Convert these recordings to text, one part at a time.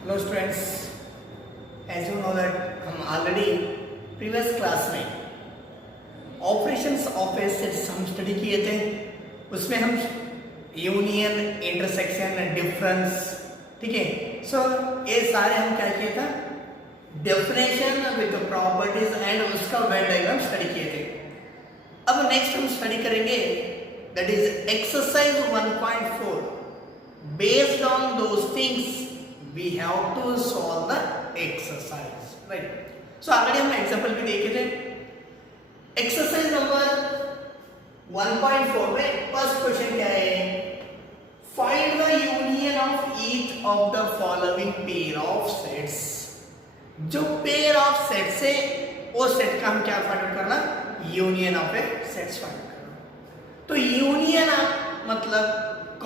Hello students, as you know that हम already previous class में operations of a sets हम study किए थे। उसमें हम यूनियन, इंटरसेक्शन, डिफरेंस, ठीक है। सो ये सारे हम क्या किए था, डेफिनेशन विद प्रॉपर्टीज एंड उसका वेन डायग्राम स्टडी किए थे। अब नेक्स्ट हम स्टडी करेंगे that is exercise 1.4। Based on those things we have to solve the exercise, right? So already हम एग्जांपल भी देखे थे। एक्सरसाइज नंबर 1.4 में फर्स्ट क्वेश्चन क्या है, find the union of each of the following pair of sets. जो pair of sets है वो सेट का हम क्या फाइंड आउट करना, union of a sets find out करना। तो यूनियन मतलब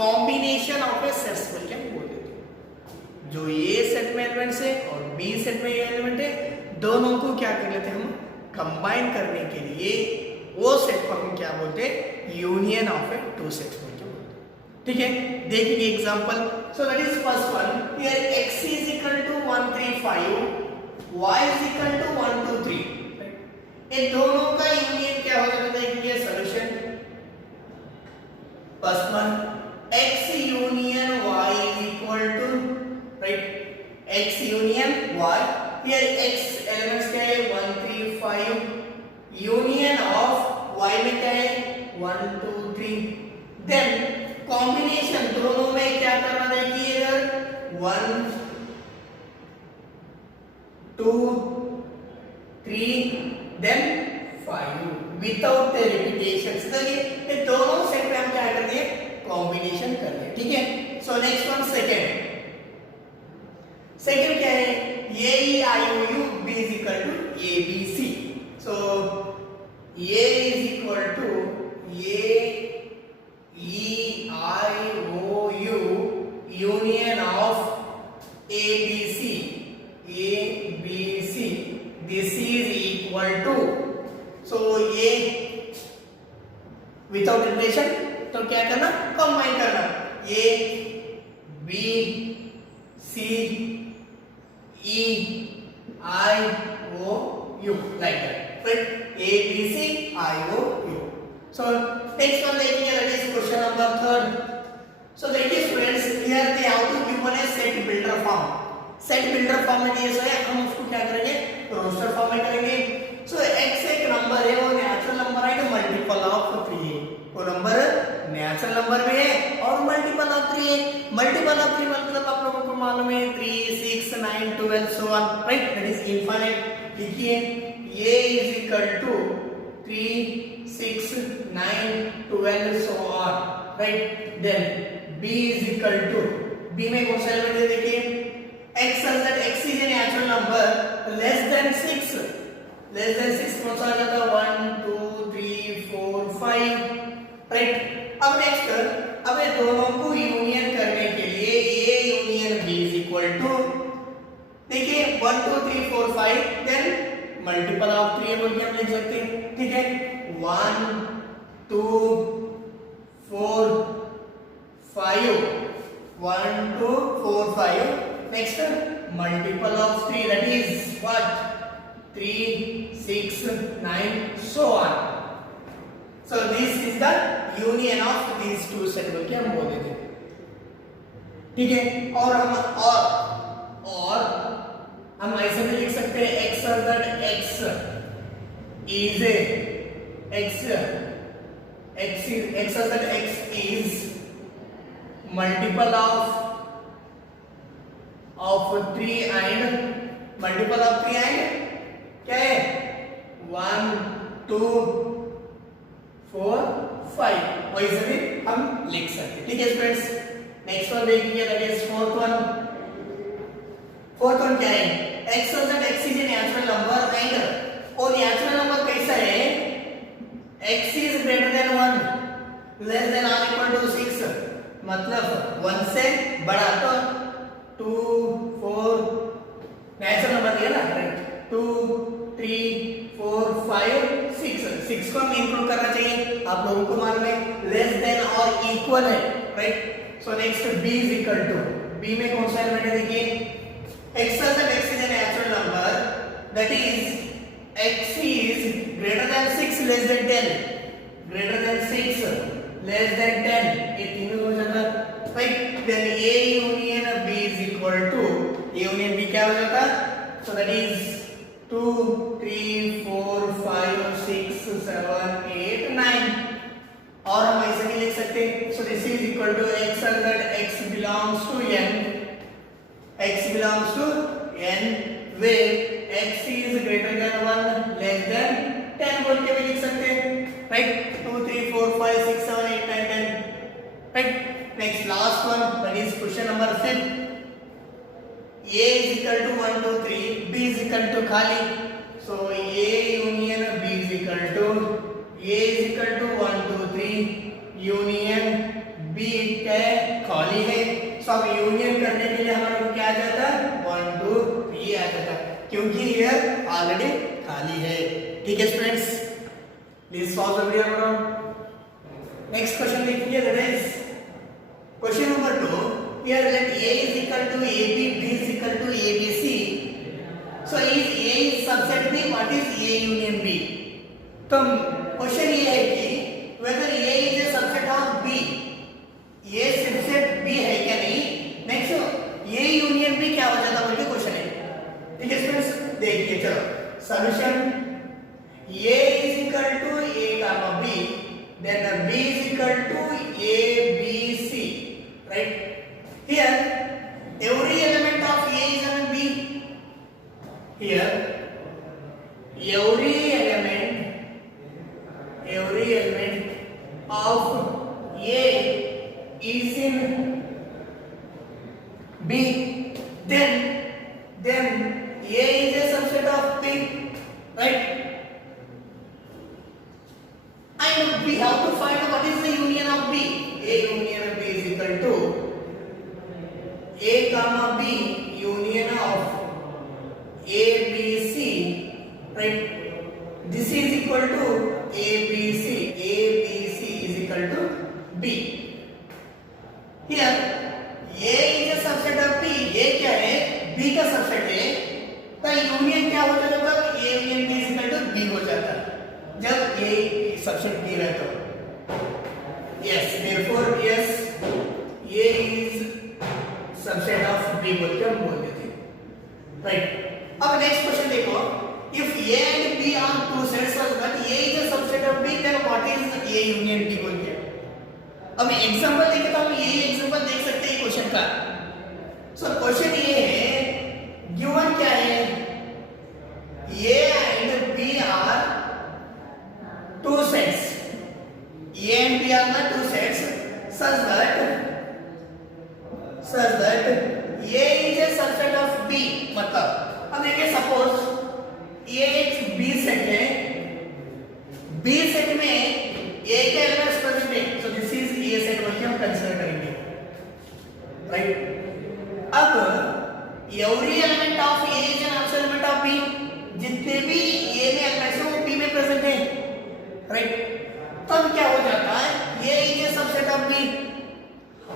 कॉम्बिनेशन ऑफ ए सेट्स बोल के हम बोलते हैं। जो ए सेट में एलिमेंट्स है और बी सेट में ये एलिमेंट है, दोनों को क्या कर लेते हैं हम, कंबाइन करने के लिए वो सेट को हम क्या बोलते हैं, union of a two sets बोल के बोलते हैं। ठीक है, देखिए example. So that is first one, here x is equal to 1 3 5, y is equal to 1 2 3। इन दोनों का यूनियन क्या हो जाता है, देखिए solution. First one, x union y is equal to, right, x union y, here x elements क्या है 1 3 5, union of y में क्या है 1 2 3। then combination दोनों में क्या करना, देखिए इधर 1 2 3 then 5 without the repetitions। देखिए ये दोनों सेट पे हम क्या कर दिए, कॉम्बिनेशन कर दिए। ठीक है, सो नेक्स्ट वन सेकंड क्या है, A E I O U, B is equal to A B C. So A is equal to A E I O U union of A B C, this is equal to, so A without relation तो क्या करना, combine करना, A B C E I O U like that, right? A B C I O U. So next one देखिए, that is question number 3rd. So देखिए students, here they have to given a set builder form. Set builder form में दिए है, हम उसको क्या करेंगे, roster form में करेंगे। So x एक नंबर है, वो नेचुरल नंबर है, मल्टीपल ऑफ 3 है। वो नंबर नेचुरल नंबर में है और मल्टीपल ऑफ 3 है। मल्टीपल ऑफ 3 मतलब आप लोगों को मालूम है 3 6 9 12 so on, right, that is infinite. देखिए a is equal to 3 6 9 12 so on, right. Then b is equal to, b में कौन सा एलिमेंट है, देखिए x such that x is a natural number less than 6 कौन सा आ जाता है, 1 2 3 4 5, राइट। अब नेक्स्ट, अब ये दोनों को यूनियन करने के लिए a union b is equal to, देखिए 1 2 3 4 5, देन मल्टीपल ऑफ 3 बोल के हम लिख सकते हैं। ठीक है, 1 2 4 5, 1 2 4 5, next multiple of 3 that is what, 3 6 9 so on. So this is the union of these two set बोल के हम बोल देते हैं। ठीक है, और हम ऐसे भी लिख सकते हैं x such that x such that x is multiple of 3 and multiple of 3 and क्या है 1 2 4 5, वैसे भी हम लिख सकते हैं। ठीक है स्टूडेंट्स, नेक्स्ट वन देखिए, दैट इज फोर्थ वन क्या है, x such that x is a natural number and वो नेचुरल नंबर कैसा है, x is greater than 1 less than or equal to 6, मतलब 1 से बड़ा, तो 2 4 नेचुरल नंबर दिया ना, राइट, 2 3 4 5 6 को हम इंक्लूड करना चाहिए, आप लोगों को मालूम है लेस देन और इक्वल है, right. So next b is equal to, b में कौन सा एलिमेंट है, देखिए x such that x is a natural number, that is x is greater than 6 less than 10, greater than 6 less than 10, ये तीनों हो जाता, right? Then a union b is equal to, a union b क्या हो जाता, so that is 2 3 4 5 6 7 8 9, और हम ऐसे भी लिख सकते हैं, so this is equal to x such that x belongs to n, x belongs to n where x is greater than 1 less than 10 बोल के भी लिख सकते हैं, right? 2 3 4 5 6 7 8 9 10, right? Next last one, that is question number 5. a is equal to 1 2 3, b is equal to खाली, so a union b is equal to, a is equal to 1 2 3 union b क्या है, खाली है, so अब union करने के लिए हमारे को क्या आ जाता है, 1 2 3 आ जाता है, क्योंकि ये ऑलरेडी खाली है। ठीक है students, please solve the video. Next question देखिए, that is question number 2। Here let a is equal to ab, b is equal to abc, so is a is subset b, what is a union b? तो question ये है कि whether a is a subset of b, ये subset b है क्या नहीं। Next ये union b क्या हो जाता बोल के क्वेश्चन है। ठीक है स्टूडेंट्स, देखिए चलो solution, a is equal to a comma b, then b is equal to a b c, right? Here every element of a is in b, here every element of a is in b, then a is a subset of b, right? And we have to find what is the union of b. A union of b is equal to a comma b union of a b c, right? This is equal to a b c, a b c is equal to b. Here a is a subset of b, a क्या है, b का subset है, तो union क्या हो जाता है, तब a union b is equal to b हो जाता है जब a सबसेट b रहता है। Yes, therefore yes, a is subset of b बोल के हम बोल देते हैं, right? अब नेक्स्ट क्वेश्चन देखो, if a and b are two sets such that a is a subset of b, then what is a union b बोल के। अब एग्जांपल देखें तो हम ये एग्जांपल देख सकते हैं क्वेश्चन का। सो क्वेश्चन ये है, गिवन क्या है, a and b are two sets, a and b are the two sets such that a is a subset of b, मतलब अब देखिए सपोज a एक b सेट है, b सेट में a के एलिमेंट्स प्रेजेंट है, so this is a set बोल के हम कंसीडर करेंगे, राइट? अब every element of a is an also element of b, जितने भी a में एलिमेंट्स हैं वो b में प्रेजेंट है, राइट? तब क्या हो जाता है, a is a subset of b।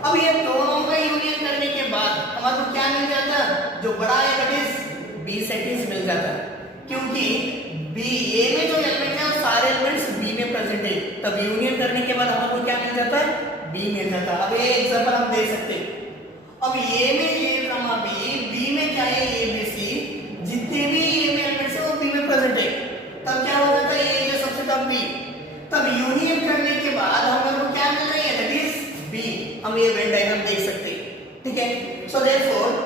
अब ये दोनों का यूनियन करने के बाद हमारे को क्या मिल जाता है, जो बड़ा है दैट इज b सेट मिल जाता है, क्योंकि b a में जो एलिमेंट है वो सारे एलिमेंट्स b में प्रेजेंट है, तब यूनियन करने के बाद हमारे को क्या मिल जाता है, b मिल जाता है। अब ये एग्जांपल हम दे सकते हैं, अब a में a कमा b में क्या है a b c, जितने भी a में एलिमेंट्स है वो b में प्रेजेंट है, तब क्या हो जाता है, a is a subset of b। तब यूनियन करने के बाद हमारे को क्या मिल रही है, दैट इज b। हम ये वेन डायग्राम देख सकते हैं, ठीक है? So therefore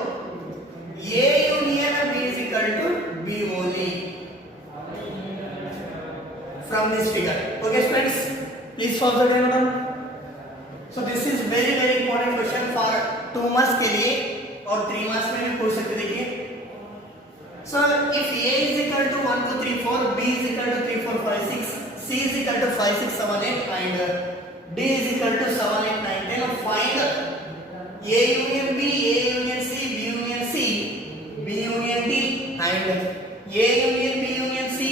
a union of b is equal to b only from this figure. Okay friends, please solve the diagram. So this is very important question for 2 marks के लिए और 3 marks में भी पूछ सकते, देखिए। So if a is equal to 1 2 3 4, b is equal to 3 4 5 6, c is equal to 5 6 7 8 and d is equal to 7 8 9 10, find a union b, a union c, b union c, b union d and a union b union c,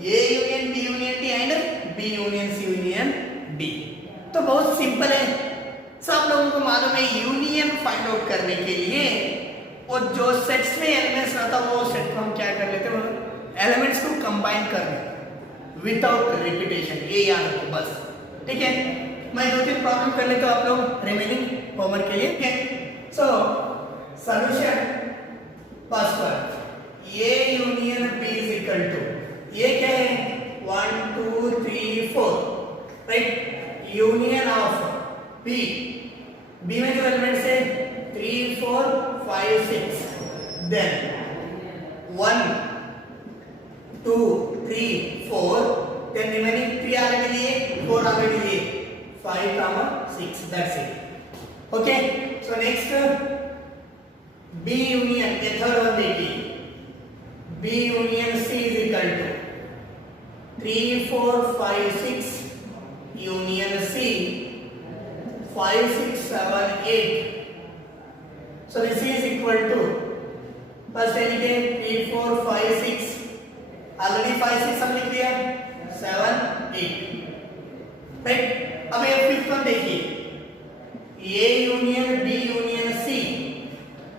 a union b union d and b union c union d। तो बहुत simple है, सब लोगों को मालूम है union find out करने के लिए और जो सेट्स में एलिमेंट्स रहता वो सेट को हम क्या कर लेते हैं, एलिमेंट्स को कंबाइन कर लेते विदाउट रिपीटेशन, ये याद रखो बस, ठीक है। मैं 2-3 प्रॉब्लम कर लेता हूं आप लोग रिमेनिंग होमवर्क के लिए, ठीक है। So solution first one, A union B is equal to, ये क्या है 1 2 3 4, right. Union of B, B में जो एलिमेंट्स है 3 4 5 6, देन 1 2 3 4, then remaining 3 already लिए, 4 already लिए, 5 6, that's it, okay। So next B union, the third one देखिए, B union C is equal to 3 4 5 6 union C 5 6 7 8, so this is equal to, first लिखे 3 4 5 6, already 5 6 हम लिख दिया, 7 8, right. अब ये fifth one देखिए, A union B union C,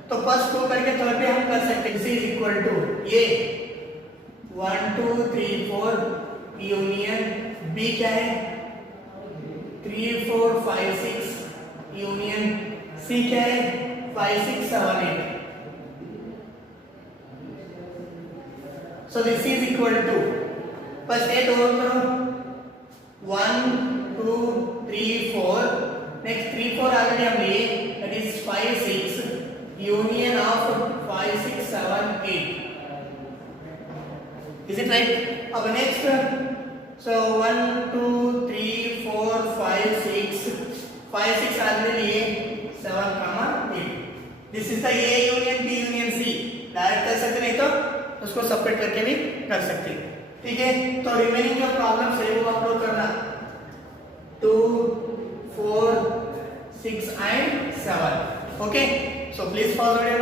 तो first को करके थर्ड पे हम कर सकते हैं, C is equal to A 1 2 3 4 union B क्या है 3 4 5 6 यूनियन सी क्या है 5 6 7 8, so this is equal to, first a door करो 1 2 3 4, next 3 4 already हम लिए, that is 5 6 union of 5 6 7 8, is it right? अब next, so 1 2 3 4 5 6 already लिए, 7 8, this is the A union B union C, direct कर सकते, नहीं तो उसको सेपरेट करके भी कर सकते हैं, ठीक है। तो रिमेनिंग जो प्रॉब्लम्स है वो आप लोग करना 2 4 6 and 7, okay। So please follow it.